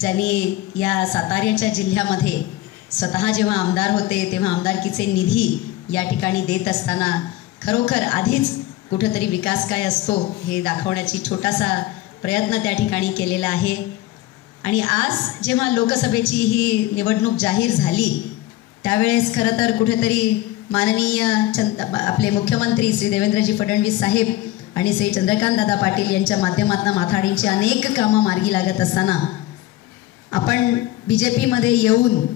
ज्यांनी या साताऱ्याच्या जिल्ह्यामध्ये स्वतः जेव्हा आमदार होते तेव्हा आमदारकीचे निधी या ठिकाणी देत असताना खरोखर आधीच कुठेतरी विकास काय असतो हे दाखवण्याची छोटासा प्रयत्न त्या ठिकाणी केलेला आहे। आणि आज जेव्हा लोकसभेची ही निवडणूक जाहीर झाली त्यावेळेस खरं तर कुठेतरी माननीय आपले मुख्यमंत्री श्री देवेंद्रजी फडणवीस साहेब आणि श्री चंद्रकांत दादा पाटील यांच्या माध्यमातून माथाडींची अनेक कामं मार्गी लागत असताना आपण बीजेपीमध्ये येऊन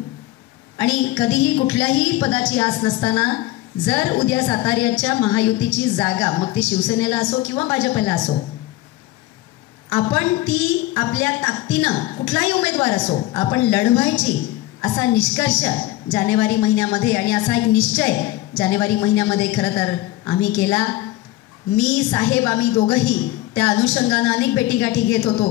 आणि कधीही कुठल्याही पदाची आस नसताना जर उद्या साताऱ्याच्या महायुतीची जागा मग ती शिवसेनेला असो किंवा भाजपला असो आपण ती आपल्या ताकदीनं कुठलाही उमेदवार असो आपण लढवायची असा निष्कर्ष जानेवारी महिन्यामध्ये आणि असा एक निश्चय जानेवारी महिन्यामध्ये खरं तर आम्ही केला। मी साहेब आम्ही दोघंही त्या अनुषंगानं अनेक भेटीगाठी घेत होतो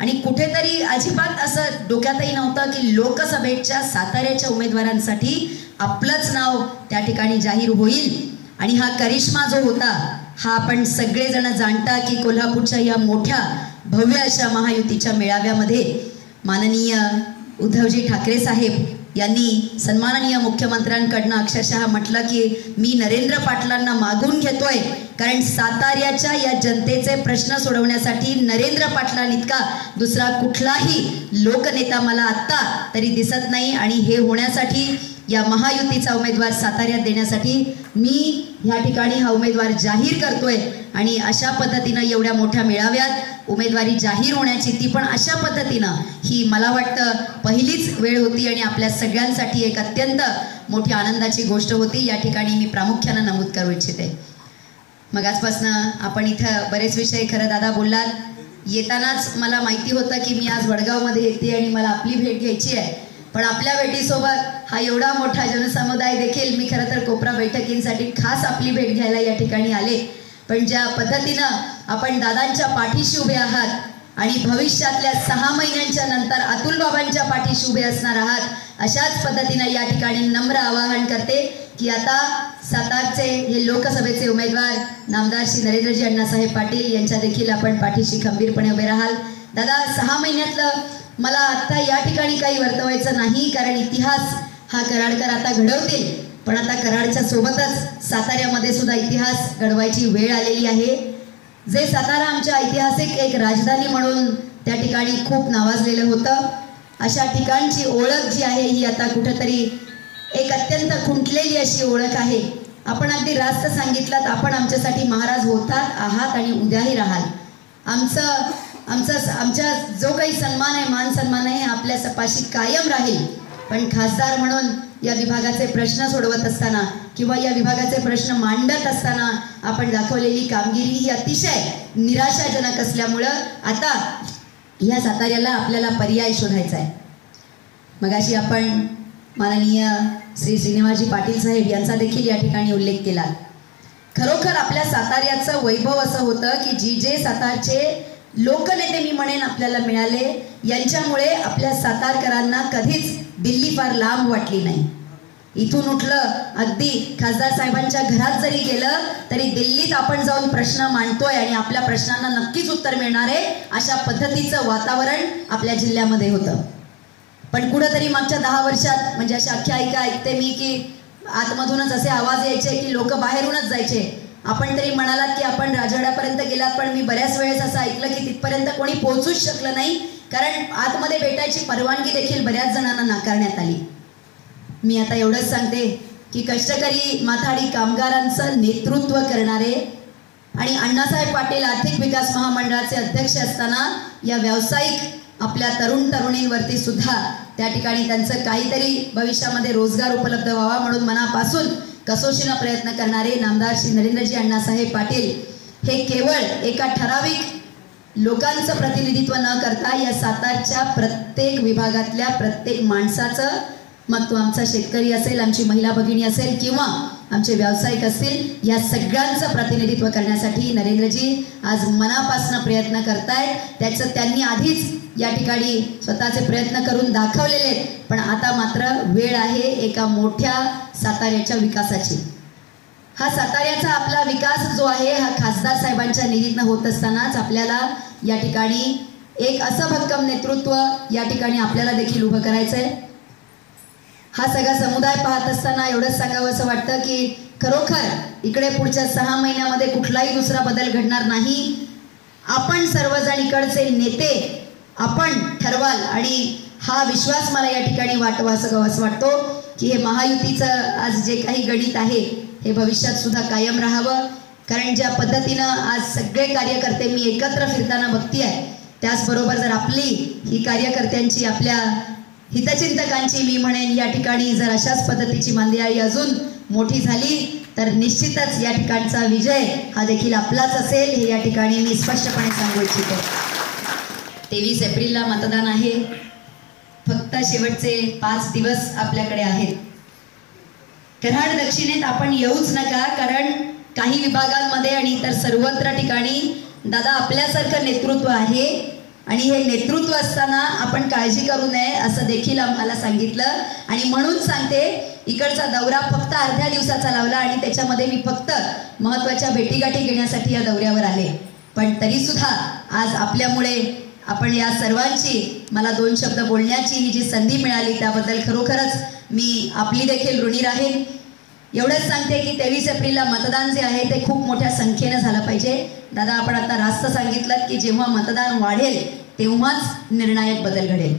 आणि कुठेतरी अजिबात असं डोक्यातही नव्हतं की लोकसभेच्या साताऱ्याच्या उमेदवारांसाठी आपलंच नाव त्या ठिकाणी जाहीर होईल। आणि हा करिश्मा जो होता हा आपण सगळेजण जाणता की कोल्हापूरच्या या मोठ्या भव्य अशा महायुतीच्या मेळाव्यामध्ये माननीय उद्धवजी ठाकरे साहेब यांनी सन्माननीय मुख्यमंत्र्यांकडनं अक्षरशः म्हटलं की मी नरेंद्र पाटलांना मागून घेतोय कारण साताऱ्याच्या या जनतेचे प्रश्न सोडवण्यासाठी नरेंद्र पाटलांइतका दुसरा कुठलाही लोकनेता मला आत्ता तरी दिसत नाही आणि हे होण्यासाठी या महायुतीचा उमेदवार साताऱ्यात देण्यासाठी मी ह्या ठिकाणी हा उमेदवार जाहीर करतोय। आणि अशा पद्धतीनं एवढ्या मोठ्या मेळाव्यात उमेदवारी जाहीर होण्याची ती पण अशा पद्धतीनं ही मला वाटतं पहिलीच वेळ होती आणि आपल्या सगळ्यांसाठी एक अत्यंत मोठी आनंदाची गोष्ट होती। या ठिकाणी मी प्रामुख्यानं नमूद करू इच्छिते। मग आजपासून आपण इथं बरेच विषय खरं दादा बोललात, येतानाच मला माहिती होतं की मी आज वडगावमध्ये येते आणि मला आपली भेट घ्यायची आहे, पण आपल्या भेटीसोबत हा एवढा मोठा जनसमुदाय देखील मी खरं तर कोपरा बैठकींसाठी खास आपली भेट घ्यायला या ठिकाणी आले। पण ज्या पद्धतीनं आपण दादांच्या पाठीशी उभे आहात आणि भविष्यातल्या 6 महिन्यांच्या नंतर अतुल बाबांच्या पाठीशी उभे असणार आहात, अशाच पद्धतीनं या ठिकाणी नम्र आवाहन करते की आता सातारचे हे लोकसभेचे उमेदवार नामदार श्री नरेंद्रजी अण्णासाहेब पाटील यांच्या देखील आपण पाठीशी खंबीरपणे उभे राहाल। दादा 6 महिन्यातलं मला आता या ठिकाणी काही वर्तवायचं नाही कारण इतिहास हा कराडकर आता घडवतील, पण आता कराडच्या सोबतच साताऱ्यामध्ये सुद्धा इतिहास घडवायची वेळ आलेली आहे। जे सातारा आमच्या ऐतिहासिक एक राजधानी म्हणून त्या ठिकाणी खूप नावाजलेलं होतं, अशा ठिकाणची ओळख जी आहे ही आता कुठेतरी एक अत्यंत खुंटलेली अशी ओळख आहे। आपण अगदी रास्त सांगितलं आपण आमच्यासाठी महाराज होतात आहात आणि उद्याही राहाल। आमचा जो काही सन्मान आहे मान सन्मान आहे आपल्या सपाशी कायम राहील। पण खासदार म्हणून या विभागाचे प्रश्न सोडवत असताना किंवा या विभागाचे प्रश्न मांडत असताना आपण दाखवलेली कामगिरी ही अतिशय निराशाजनक असल्यामुळं आता या साताऱ्याला आपल्याला पर्याय शोधायचा आहे। मगाशी आपण माननीय श्री श्रीनिवासजी पाटील साहेब यांचा देखील या ठिकाणी उल्लेख केला। खरोखर आपल्या साताऱ्याचं वैभव असं होतं की जे सातारचे लोकनेते मी म्हणेन आपल्याला मिळाले यांच्यामुळे आपल्या सातारकरांना कधीच दिल्ली फार लांब वाटली नाही। इथून उठलं अगदी खासदार साहेबांच्या घरात जरी गेलं तरी दिल्लीत आपण जाऊन प्रश्न मांडतोय आणि आपल्या प्रश्नांना नक्कीच उत्तर मिळणार आहे अशा पद्धतीचं वातावरण आपल्या जिल्ह्यामध्ये होतं। पण कुठेतरी मागच्या 10 वर्षात म्हणजे अशा आख्यायिका ऐकते मी की आतमधूनच असे आवाज यायचे की लोक बाहेरूनच जायचे। आपण तरी म्हणालात की आपण राजवाड्यापर्यंत गेलात, पण मी बऱ्याच वेळेस असं ऐकलं की तिथपर्यंत कोणी पोहोचूच शकलं नाही कारण आतमध्ये भेटायची परवानगी देखील बऱ्याच जणांना नाकारण्यात आली। मी आता एवढंच सांगते की कष्टकरी माथाडी कामगारांचं नेतृत्व करणारे आणि अण्णासाहेब पाटील आर्थिक विकास महामंडळाचे अध्यक्ष असताना या व्यावसायिक आपल्या तरुण तरुणींवरती सुद्धा त्या ठिकाणी त्यांचं काहीतरी भविष्यामध्ये रोजगार उपलब्ध व्हावा म्हणून मनापासून कसोशीनं प्रयत्न करणारे नामदार श्री नरेंद्रजी अण्णासाहेब पाटील हे केवळ एका ठराविक लोकांचं प्रतिनिधित्व न करता या सातारच्या प्रत्येक विभागातल्या प्रत्येक माणसाचं, मग तो आमचा शेतकरी असेल, आमची महिला भगिनी असेल किंवा आमचे व्यावसायिक असतील, या सगळ्यांचं प्रतिनिधित्व करण्यासाठी नरेंद्रजी आज मनापासून प्रयत्न करतायत। त्याचं त्यांनी आधीच या ठिकाणी स्वतःचे प्रयत्न करून दाखवलेले, पण आता मात्र वेळ आहे एका मोठ्या साताऱ्याच्या विकासाची. हा साताऱ्याचा आपला विकास जो आहे हा खासदार साहेबांच्या निधीतनं होत असतानाच आपल्याला या ठिकाणी एक असं भक्कम नेतृत्व या ठिकाणी आपल्याला देखील उभं करायचंय. हा सगळा समुदाय पाहत असताना एवढंच सांगावं असं वाटतं की खरोखर इकडे पुढच्या 6 महिन्यामध्ये कुठलाही दुसरा बदल घडणार नाही. आपण सर्वजण इकडचे नेते आपण ठरवाल आणि हा विश्वास मला या ठिकाणी असं वाटतो की हे महायुतीचं आज जे काही गणित आहे हे भविष्यात सुद्धा कायम राहावं. कारण ज्या पद्धतीनं आज सगळे कार्यकर्ते मी एकत्र फिरताना बघती आहे, त्याचबरोबर जर आपली ही कार्यकर्त्यांची आपल्या हितचिंतकांची मी म्हणेन या ठिकाणी जर अशाच पद्धतीची मांदियाळी अजून मोठी झाली तर निश्चितच या ठिकाणचा विजय हा देखील आपलाच असेल हे या ठिकाणी मी स्पष्टपणे सांगू इच्छितो. 23 एप्रिलला मतदान आहे. फक्त शेवटचे 5 दिवस आपल्याकडे आहेत. कराड दक्षिणेत आपण येऊच नका, कारण काही विभागांमध्ये आणि इतर सर्वत्र ठिकाणी दादा आपल्यासारखं नेतृत्व आहे आणि हे नेतृत्व असताना आपण काळजी करू नये असं देखील आम्हाला सांगितलं. आणि म्हणून सांगते, इकडचा दौरा फक्त अर्ध्या दिवसाचा लावला आणि त्याच्यामध्ये मी फक्त महत्त्वाच्या भेटीगाठी घेण्यासाठी या दौऱ्यावर आले. पण तरीसुद्धा आज आपल्यामुळे आपण या सर्वांची मला 2 शब्द बोलण्याची ही जी संधी मिळाली त्याबद्दल खरोखरच मी आपली देखील ऋणी राहीन. एवढंच सांगते की 23 एप्रिलला मतदान जे आहे ते खूप मोठ्या संख्येनं झालं पाहिजे. दादा आपण आता रास्त सांगितलं की जेव्हा मतदान वाढेल तेव्हाच निर्णायक बदल घडेल.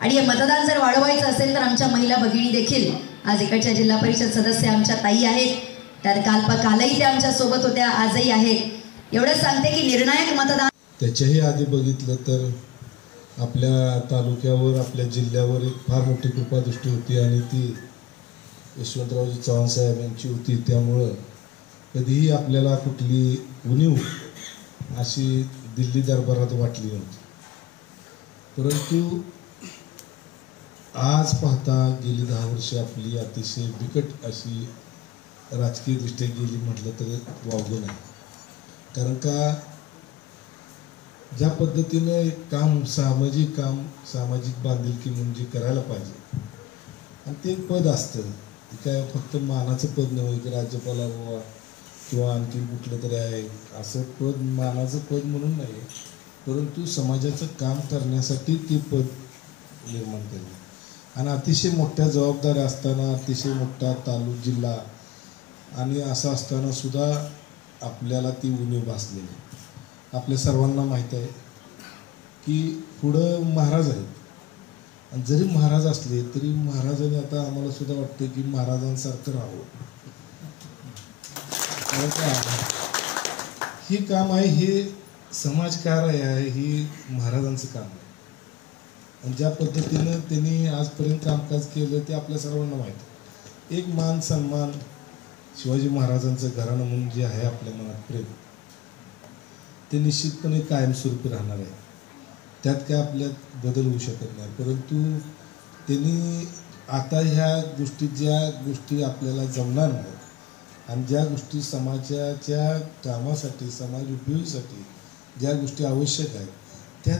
आणि हे मतदान जर वाढवायचं असेल तर आमच्या महिला भगिनी देखील आज इकडच्या जिल्हा परिषद सदस्य आमच्या ताई आहेत, तर कालही त्या आमच्या सोबत होत्या, आजही आहेत. एवढंच सांगते की निर्णायक मतदान. त्याच्याही आधी बघितलं तर आपल्या तालुक्यावर आपल्या जिल्ह्यावर एक फार मोठी कृपादृष्टी होती आणि ती यशवंतरावजी चव्हाण साहेब यांची होती. त्यामुळं कधीही आपल्याला कुठली उणीव अशी दिल्ली दरबारात वाटली नव्हती. परंतु आज पाहता गेली 10 वर्ष आपली अतिशय बिकट अशी राजकीयदृष्ट्या गेली म्हटलं तर वावगं नाही. कारण का ज्या पद्धतीने एक काम सामाजिक बांधिलकी म्हणजे करायला पाहिजे आणि ते एक पद असतं, काय फक्त मानाचं पद नव्हे की राज्यपाला व्हावा किंवा आणखी कुठलं तरी आहे असं पद मानाचं पद म्हणून नाही, परंतु समाजाचं काम करण्यासाठी ते पद निर्माण केलं. आणि अतिशय मोठ्या जबाबदाऱ्या असताना अतिशय मोठा जिल्हा आणि असं असताना सुद्धा आपल्याला ती उणीव भासलेली. आपल्या सर्वांना माहीत आहे की पुढं महाराज आहेत आणि जरी महाराज असले तरी महाराजांनी आता आम्हाला सुद्धा वाटतं की महाराजांसारखं राहावं. हे काम आहे, हे समाजकार्य आहे, ही महाराजांचं काम आहे. आणि ज्या पद्धतीनं त्यांनी आजपर्यंत कामकाज केलं ते आपल्या सर्वांना माहीत आहे. एक मान सन्मान शिवाजी महाराजांचं घराणं म्हणून जे आहे आपल्या मनात प्रेम ते निश्चितपणे कायमस्वरूपी राहणार आहे. त्यात काय आपल्यात बदल होऊ शकत नाही. परंतु त्यांनी आता ह्या ज्या गोष्टी आपल्याला जमणार नाहीत आणि ज्या गोष्टी समाजाच्या कामासाठी समाज उपयोगीसाठी ज्या गोष्टी आवश्यक आहेत त्या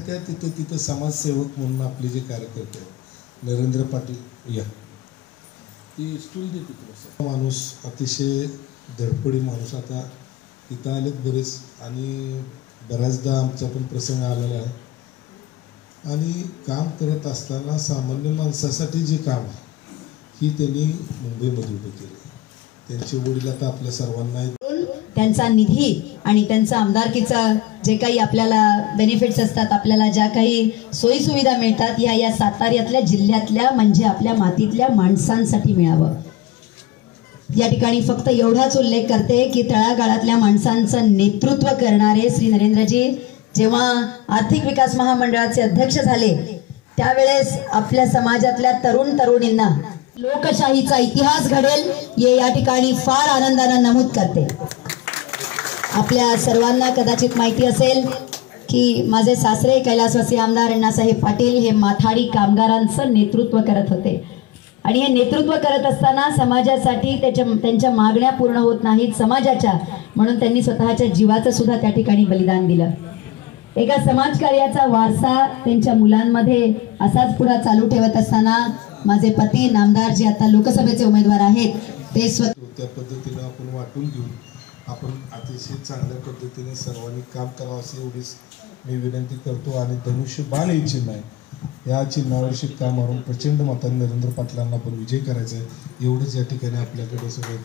तिथं समाजसेवक म्हणून आपले जे कार्यकर्ते आहेत, नरेंद्र पाटील या ती स्टूल देते माणूस, अतिशय धडपडी माणूस. आता इथं आलेत बरेच आणि बऱ्याचदा आमचा पण प्रसंग आलेला आहे. आणि काम करत असताना सामान्य माणसासाठी जे काम आहे ही त्यांनी मुंबईमध्ये उभं केलं. त्यांचे वडील आता आपल्या सर्वांना त्यांचा निधी आणि त्यांचा आमदारकीचा जे काही आपल्याला बेनिफिट्स असतात, आपल्याला ज्या काही सोयीसुविधा मिळतात या साताऱ्यातल्या जिल्ह्यातल्या म्हणजे आपल्या मातीतल्या माणसांसाठी मिळावं. या ठिकाणी फक्त एवढाच उल्लेख करते की तळागाळातल्या माणसांचं नेतृत्व करणारे श्री नरेंद्रजी जेव्हा आर्थिक विकास महामंडळाचे अध्यक्ष झाले त्यावेळेस आपल्या समाजातल्या तरुणींना लोकशाहीचा इतिहास घडेल हे या ठिकाणी फार आनंदाने नमूद करते. आपल्या सर्वांना कदाचित माहिती असेल की माझे सासरे कैलासवासी आमदार अण्णासाहेब पाटील हे माथाडी कामगारांचं नेतृत्व करत होते आणि हे नेतृत्व करत असताना समाजासाठी त्यांच्या मागण्या पूर्ण होत नाहीत समाजाच्या, म्हणून त्यांनी स्वतःच्या जीवाचं सुद्धा त्या ठिकाणी बलिदान दिलं. एका समाजकार्याचा वारसा त्यांच्या मुलांमध्ये असाच पुढे चालू ठेवत असताना माझे पती नामदार जे आता लोकसभेचे उमेदवार आहेत ते त्या पद्धतीनं आपण वाटून घेऊन आपण अतिशय चांगल्या पद्धतीने सर्वांनी काम करावं अशी एवढीच मी विनंती करतो. आणि धनुष्यबाण हे चिन्ह आहे, या चिन्हावर शिक्का मारून प्रचंड मतांनी नरेंद्र पाटलांना पण विजय करायचा आहे एवढंच या ठिकाणी आपल्याकडे सगळं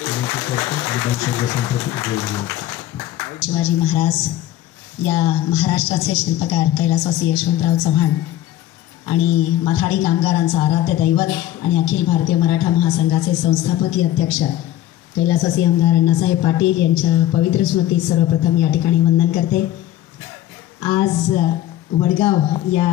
विनंती करतो. शिवाजी महाराज या महाराष्ट्राचे शिल्पकार कैलासवासी यशवंतराव चव्हाण आणि माथाडी कामगारांचा आराध्य दैवत आणि अखिल भारतीय मराठा महासंघाचे संस्थापकीय अध्यक्ष कैलासवासी आमदार अण्णासाहेब पाटील यांच्या पवित्र स्मृतीत सर्वप्रथम या ठिकाणी वंदन करते. आज वडगाव या